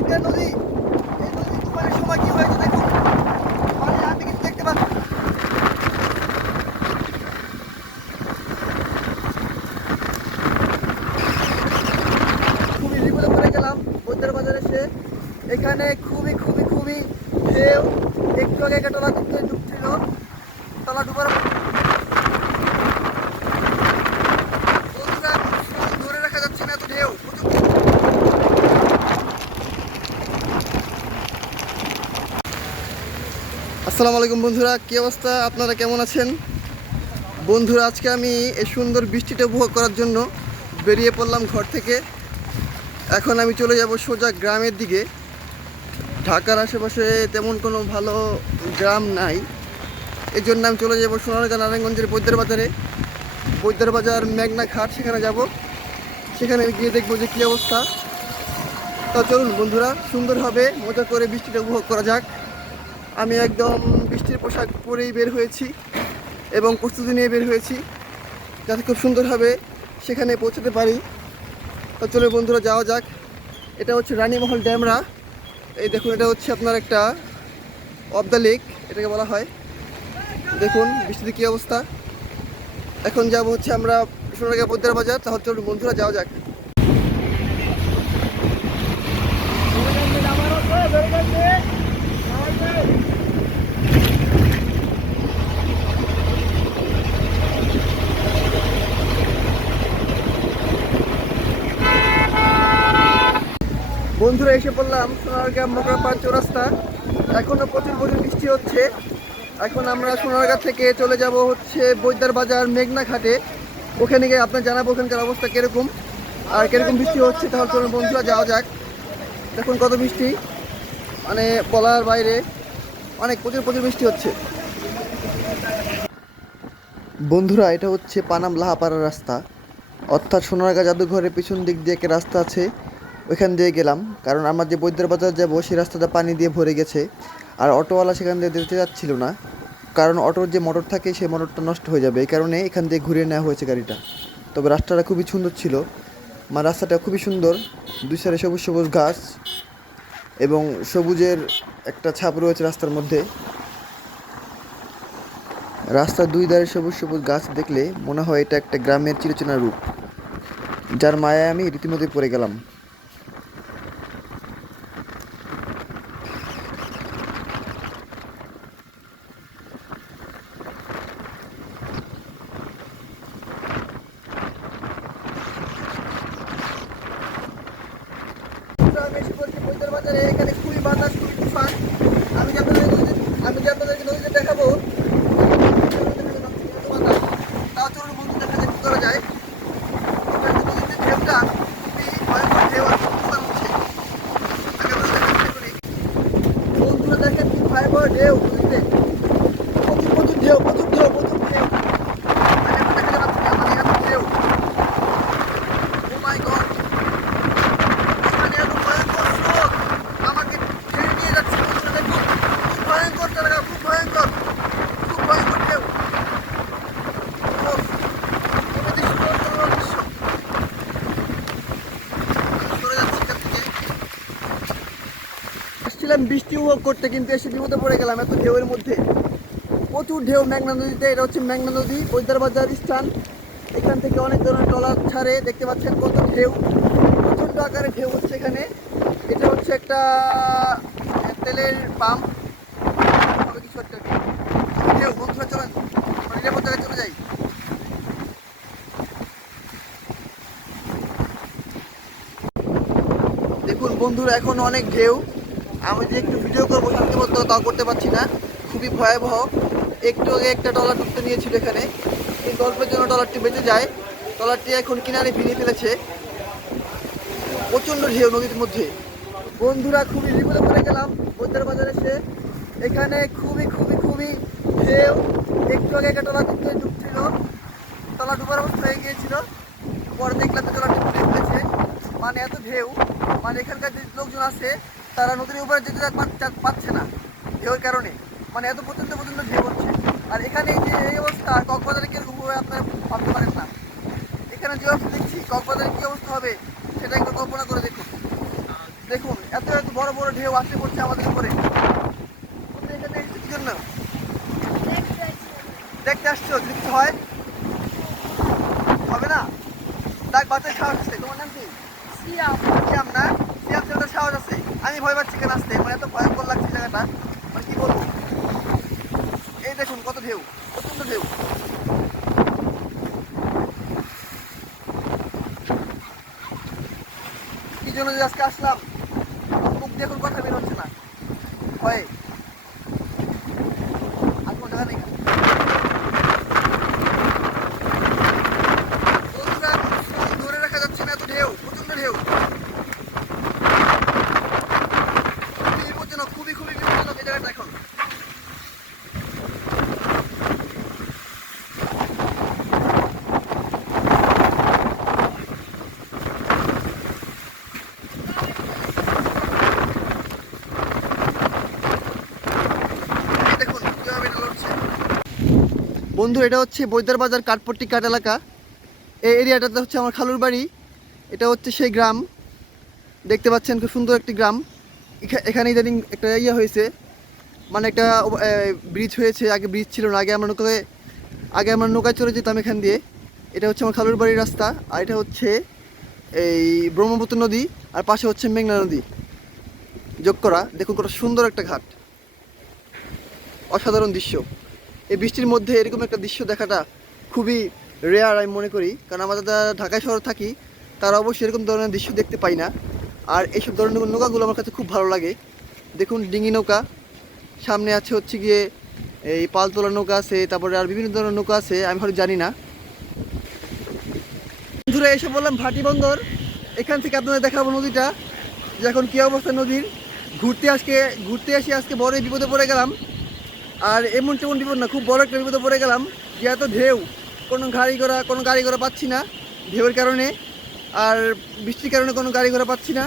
একটা নদী। এই নদী তুফানের সময় কি হয়েছে দেখুন, মানে আমি কিন্তু দেখতে পাচ্ছি। খুবই বিপদে পড়ে গেলাম বৈদ্যের বাজারে এসে। এখানে খুবই খুবই খুবই ঢেউ। একটু আগে একটা টলা ডুবছিল, টলা ডুবার বন্ধুরা ধরে রাখা যাচ্ছে না, এত ঢেউ। আসসালামু আলাইকুম বন্ধুরা, কী অবস্থা, আপনারা কেমন আছেন? বন্ধুরা আজকে আমি এই সুন্দর বৃষ্টিটা উপভোগ করার জন্য বেরিয়ে পড়লাম ঘর থেকে। এখন আমি চলে যাব সোজা গ্রামের দিকে। ঢাকার আশেপাশে তেমন কোনো ভালো গ্রাম নাই, এই জন্য আমি চলে যাব সোনারগাঁ নারায়ণগঞ্জের বৈদ্যের বাজারে। বৈদ্যের বাজার মেঘনা ঘাট, সেখানে যাব। সেখানে গিয়ে দেখবো যে কী অবস্থা। তা চলুন বন্ধুরা, সুন্দরভাবে মজা করে বৃষ্টিটা উপভোগ করা যাক। আমি একদম বৃষ্টির পোশাক পরেই বের হয়েছি এবং প্রস্তুতি নিয়ে বের হয়েছি, যাতে খুব সুন্দরভাবে সেখানে পৌঁছাতে পারি। তো চলো বন্ধুরা, যাওয়া যাক। এটা হচ্ছে রানীমহল ড্যামরা। এই দেখুন, এটা হচ্ছে আপনার একটা অফ দ্য লেক এটাকে বলা হয়। দেখুন বৃষ্টিতে কী অবস্থা। এখন যাব হচ্ছে আমরা সোনারগাঁ বৈদ্যের বাজার। তাহলে চলুন বন্ধুরা, যাওয়া যাক। বন্ধুরা এসে পড়লাম সোনারগাঁ মোগরাপাড় চৌরাস্তা। এখনও প্রচুর প্রচুর বৃষ্টি হচ্ছে। এখন আমরা সোনারগাঁ থেকে চলে যাব হচ্ছে বৈদ্যের বাজার মেঘনা ঘাটে। ওখানে গিয়ে আপনার জানাবো ওখানকার অবস্থা কীরকম আর কীরকম বৃষ্টি হচ্ছে। তাহলে চলুন বন্ধুরা, যাওয়া যাক। দেখুন কত বৃষ্টি, মানে বলার বাইরে, অনেক প্রচুর প্রচুর বৃষ্টি হচ্ছে। বন্ধুরা এটা হচ্ছে পানাম লাহাপাড়ার রাস্তা, অর্থাৎ সোনারগাঁ জাদুঘরের পিছন দিক দিয়ে একটা রাস্তা আছে, ওইখান দিয়ে গেলাম। কারণ আমরা যে বৈদ্যের বাজার যাবো সেই রাস্তাটা পানি দিয়ে ভরে গেছে, আর অটোওয়ালা সেখান দিয়ে যেতে যাচ্ছিল না, কারণ অটোর যে মোটর থাকে সেই মোটরটা নষ্ট হয়ে যাবে। এই কারণে এখান দিয়ে ঘুরিয়ে নেওয়া হয়েছে গাড়িটা। তবে রাস্তাটা খুবই সুন্দর ছিল, মানে রাস্তাটা খুবই সুন্দর। দুই সাইডে সবুজ সবুজ ঘাস এবং সবুজের একটা ছাপ রয়েছে রাস্তার মধ্যে। রাস্তার দুই ধারে সবুজ সবুজ গাছ দেখলে মনে হয় এটা একটা গ্রামের চিরচেনা রূপ, যার মায়ায় আমি রীতিমতো পড়ে গেলাম। আমি এসে পড়ছি বৈদ্যের বাজারে। এখানে খুবই বাতাস, খুবই তুফান। আমি যে আপনাদেরকে নদীতে দেখাবো, বাতাস। তাও চলুন বন্ধু, দেখা যাক কী করা যায়। এখানে যে নদীতে ঢেউটা, খুবই ভয়ঙ্কর ঢেউ আর খুব তুফান হচ্ছে। আগে আপনাদের দেখার চেষ্টা করি। বন্ধুরা দেখেন কি ভয়াবহ ঢেউ নদীতে। প্রচুর প্রচুর ঢেউ, প্রচুর ঢেউ, প্রচুর ঢেউ। আমি এখন দেখাতে পারছি না, মানে এত ঢেউ। ও মাই গড, এখানে এত ভয়ঙ্কর স্রোত আমাকে টেনে নিয়ে যাচ্ছে। বন্ধুরা দেখুন, খুব ভয়ঙ্কর জায়গা, খুব ভয়ঙ্কর, খুব ভয়ঙ্কর ঢেউ। উফ, কোনো দৃশ্য, কোনো দৃশ্য। সরে যাচ্ছি এখান থেকে। আসছিলাম বৃষ্টি উপভোগ করতে, কিন্তু এসে বিপদে পড়ে গেলাম এত ঢেউয়ের মধ্যে। প্রচুর ঢেউ মেঘনা নদীতে। এটা হচ্ছে মেঘনা নদী, বৈদ্যের বাজার স্থান। এখান থেকে অনেক ধরনের ট্রলার ছাড়ে, দেখতে পাচ্ছেন কত ঢেউ, প্রচণ্ড আকারে ঢেউ হচ্ছে এখানে। এটা হচ্ছে একটা তেলের পাম্প হবে কিছু একটা। ঢেউ বন্ধুরা, চলেন নিরাপদ জায়গায় চলে যাই। দেখুন বন্ধুরা, এখন অনেক ঢেউ। আমি যে একটু ভিডিও করবো শান্তিমতো, তাও করতে পারছি না, খুবই ভয়াবহ। একটু আগে একটা ট্রলার ঢুকতে নিয়েছিল এখানে, কিন্তু অল্পের জন্য ট্রলারটি বেঁচে যায়। ট্রলারটি এখন কিনারে ভিড়িয়ে ফেলেছে। প্রচণ্ড ঢেউ নদীর মধ্যে। বন্ধুরা খুবই বিপদে পড়ে গেলাম বৈদ্যের বাজারে এসে। এখানে খুবই খুবই খুবই ঢেউ। একটু আগে একটা ট্রলার ডুবছিল, ট্রলার ডুবার অবস্থা হয়ে গিয়েছিল। পরে দেখলাম ট্রলারটি ঘুরে ফেলেছে, মানে এত ঢেউ। মানে এখানকার যে লোকজন আছে তারা নদীর উপরে যেতে পারছে না ঢেউর কারণে, মানে এত প্রচণ্ড প্রচণ্ড ঢেউ হচ্ছে। আর এখানে এই যে এই অবস্থা, কক্সবাজারে কীরকম হবে আপনারা ভাবতে পারেন না। এখানে যে অবস্থা দেখছি, কক্সবাজারে কী অবস্থা হবে সেটা একটু কল্পনা করে দেখুন। দেখুন এত এত বড় বড় ঢেউ আসে পড়ছে আমাদের উপরে। তোমরা এখানে এসেছো কি জন্য? দেখতে আসছো যদি কিছু হয়? হবে না? ডাক বাচ্চার সাহস আছে। তোমার নাম কি? সিয়াম না? সিয়াম ছেলেটার সাহস আছে। আমি ভয় পাচ্ছি কেন আসতে, মানে এত ভয়ঙ্কর লাগছে জায়গাটা, মানে কি বলবো। এই দেখুন কত ঢেউ, প্রচন্ড ঢেউ। কি জন্য যে আজকে আসলাম, মুখ দিয়ে এখন কথা বের হচ্ছে না ভয়ে। আর কোনো জায়গা নেই। বন্ধুরা ফোন ধরে রাখা যাচ্ছে না, এত ঢেউ, প্রচন্ড ঢেউ। খুবই বিপজ্জনক, খুবই খুবই বিপজ্জনক এই জায়গাটা এখন। এই দেখুন কিভাবে এটা লড়ছে। বন্ধু এটা হচ্ছে বৈদ্যার বাজার কাঠপট্টি কাঠ এলাকা। এই এরিয়াটাতে হচ্ছে আমার খালুর বাড়ি। এটা হচ্ছে সেই গ্রাম, দেখতে পাচ্ছেন খুব সুন্দর একটি গ্রাম। এখানে ইদানিং একটা ইয়ে হয়েছে, মানে একটা ব্রিজ হয়েছে। আগে ব্রিজ ছিল না, আগে আমরা নৌকায় চলে যেতাম এখান দিয়ে। এটা হচ্ছে আমার খালুর বাড়ির রাস্তা, আর এটা হচ্ছে এই ব্রহ্মপুত্র নদী, আর পাশে হচ্ছে মেঘনা নদী যোগ করা। দেখুন কত সুন্দর একটা ঘাট, অসাধারণ দৃশ্য। এই বৃষ্টির মধ্যে এরকম একটা দৃশ্য দেখাটা খুবই রেয়ার আমি মনে করি, কারণ আমাদের যারা ঢাকা শহরে থাকি তারা অবশ্যই এরকম ধরনের দৃশ্য দেখতে পাই না। আর এইসব ধরনের নৌকাগুলো আমার কাছে খুব ভালো লাগে। দেখুন ডিঙি নৌকা, সামনে আছে হচ্ছে গিয়ে এই পালতোলা নৌকা আছে, তারপরে আর বিভিন্ন ধরনের নৌকা আছে, আমি হয়তো জানি না। বন্ধুরা এসে বললাম ভাটি বন্দর। এখান থেকে আপনাদের দেখাবো নদীটা যে এখন কী অবস্থা নদীর। ঘুরতে আসি আজকে বড় বিপদে পড়ে গেলাম। আর এমন তেমন বিপদ না, খুব বড় একটা বিপদে পড়ে গেলাম। যে এত ঢেউ, কোনো গাড়ি ঘোড়া পাচ্ছি না ঢেউয়ের কারণে, আর বৃষ্টির কারণে কোনো গাড়ি ঘোড়া পাচ্ছি না।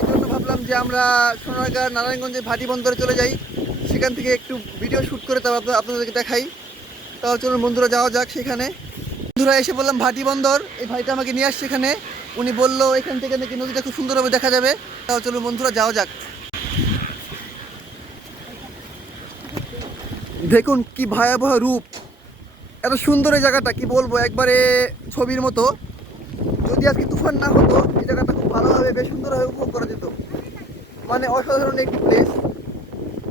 এই জন্য ভাবলাম যে আমরা সোনারগাঁ নারায়ণগঞ্জের ভাটি বন্দরে চলে যাই, সেখান থেকে একটু ভিডিও শ্যুট করে তারপর আপনাদেরকে দেখাই। তাহলে চলুন বন্ধুরা যাওয়া যাক সেখানে। বন্ধুরা এসে বললাম ভাটি বন্দর, এই ভাইটা আমাকে নিয়ে আসছে এখানে। উনি বললো এখান থেকে নাকি নদীটা খুব সুন্দরভাবে দেখা যাবে। তাহলে চলুন বন্ধুরা যাওয়া যাক। দেখুন কি ভয়াবহ রূপ, এত সুন্দর এই জায়গাটা, কি বলবো, একবারে ছবির মতো। যদি আজকে তুফান না হতো এই জায়গাটা খুব ভালোভাবে বেশ সুন্দরভাবে উপভোগ করা যেত। মানে অসাধারণ একটি প্লেস,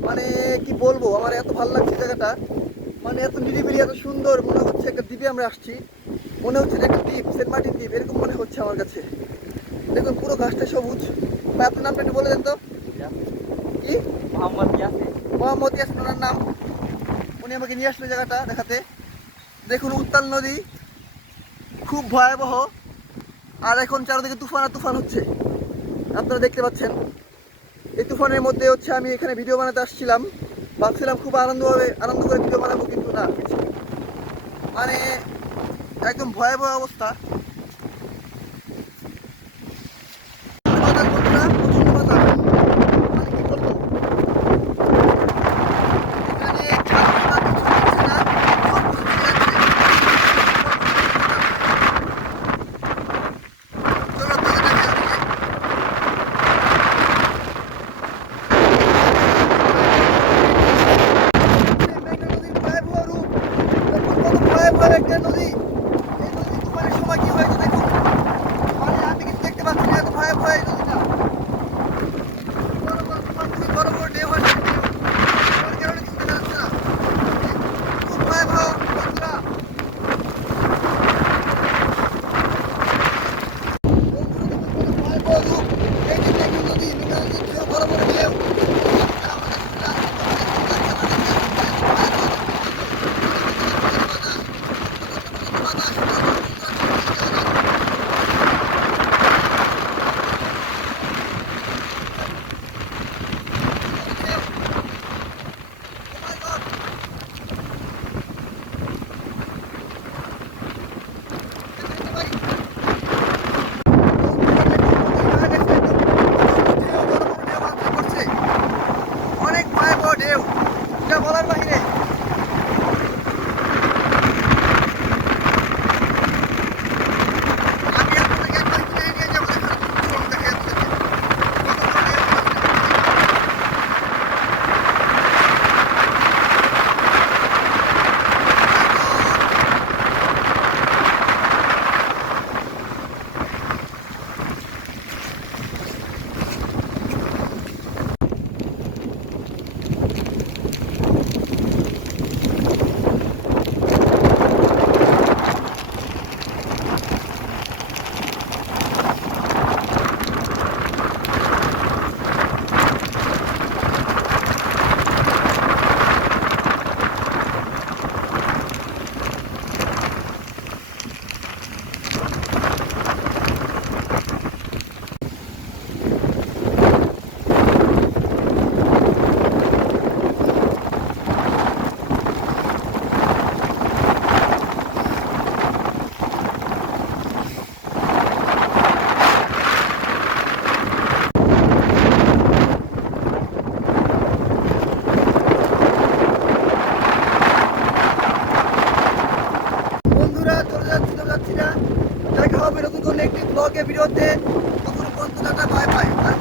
মানে কি বলবো, আমার এত ভালো লাগছে জায়গাটা। মানে এত নিরিবিলি, এত সুন্দর, মনে হচ্ছে একটা দ্বীপে আমরা আসছি। মনে হচ্ছে যে একটা দ্বীপ, সেন্ট মার্টিন দ্বীপ, এরকম মনে হচ্ছে আমার কাছে। দেখুন পুরো ঘাসটা সবুজ। ভাই আপনার নামটা একটু বলে দেন তো। কি? মোহাম্মদ ইয়াসিন ওনার নাম। উনি আমাকে নিয়ে আসলো জায়গাটা দেখাতে। দেখুন উত্তাল নদী, খুব ভয়াবহ। আর এখন চারদিকে তুফান আর তুফান হচ্ছে, আপনারা দেখতে পাচ্ছেন। এই তুফানের মধ্যে হচ্ছে আমি এখানে ভিডিও বানাতে আসছিলাম, ভাবছিলাম খুব আনন্দ করে ভিডিও বানাবো, কিন্তু না, মানে একদম ভয়াবহ অবস্থা। বাতাস বন্ধুরা, প্রচন্ড বাতাস, মানে কি বলবো, এখানে ছাতা কিছু নিচ্ছে না, সব কিছু ভিজে যাচ্ছে। চলো আপনাকে দেখাই ওদিকে। মেঘনা নদীর ভয়াবহ রূপ, দেখুন কত ভয়াবহ একটা নদী। এই নদী তুফানের সময় কি হয়েছে দেখুন, মানে আমি কিছু দেখতে পাচ্ছি না, এত ভয়াবহ এই নদীটা। বড় বড় তুফান, খুবই বড় বড় ঢেউ আসছে, ঢেউয়ের কারণে কিছু দেখা যাচ্ছে না। খুব ভয়াবহ বন্ধুরা। বন্ধুরা দেখুন কত ভয়াবহ রূপ। এই যে মেঘনা নদী, মেঘনা নদীর ঢেউ, বড় বড় ঢেউ। চলে যাচ্ছি না। দেখা হবে নতুন কোনো একটি ব্লগে ভিডিওতে। তখন পর্যন্ত টাটা বাই বাই।